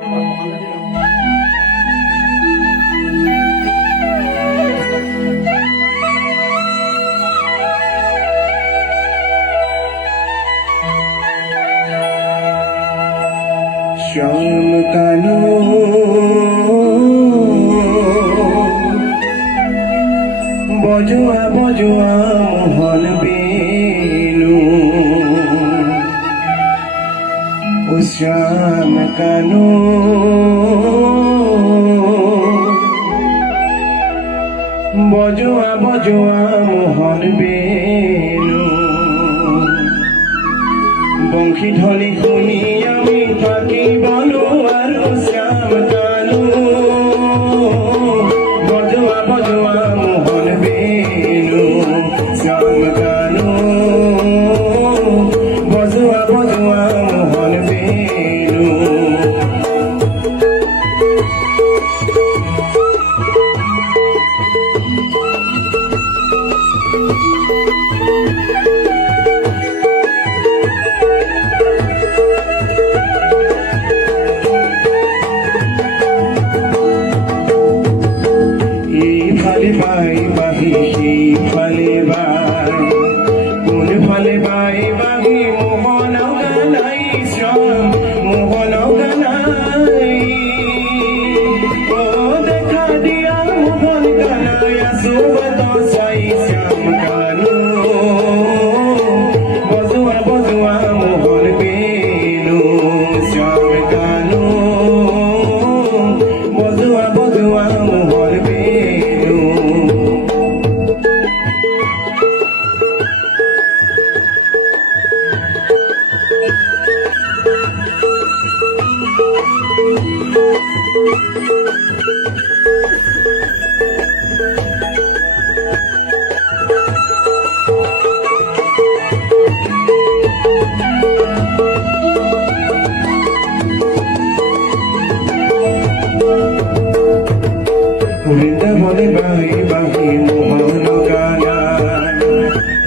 শ্যাম কালো বজোয়া বজোয়া মোহন বেনু ও শ্যাম কালো বজোয়া বজোয়া মোহন বেনু বংশী ধ্বনি শুনি আমি থাকি বলো আৰু শ্যাম কালো বজোৱা বজোৱা মোহন বেনু শ্যাম কালো বজোৱা বজোৱা মোহন বেনু বাই বাহি সেই ফালে বাই কোন ফালে বাই বাহি মোহন গানাই শ্যাম মোহন গানাই ও দেখা দিয়া মোহন গানাই আসুবত সাই শ্যাম কালো বজোয়া বজোয়া মোহন বেনু শ্যাম কালো বজোয়া বজোয়া মোহন বেনু বৃন্দাবনে বাহি বাহি মোহন গানাই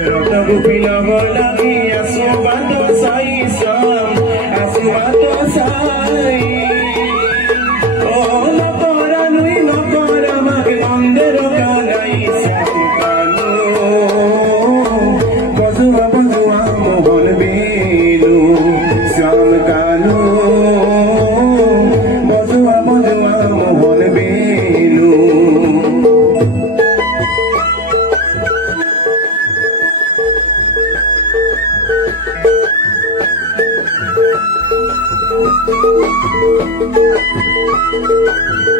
রতরূপী লব লাগি আছো বাত সাই শ্যাম আছো বাত সাই ও নকরা নুই নকরা মাগে মন্দির গানাই শ্যাম কালো বজোয়া বজোয়া মোহন বেনু শ্যাম কালো বজোয়া বজোয়া মোহন বেনু Thank you.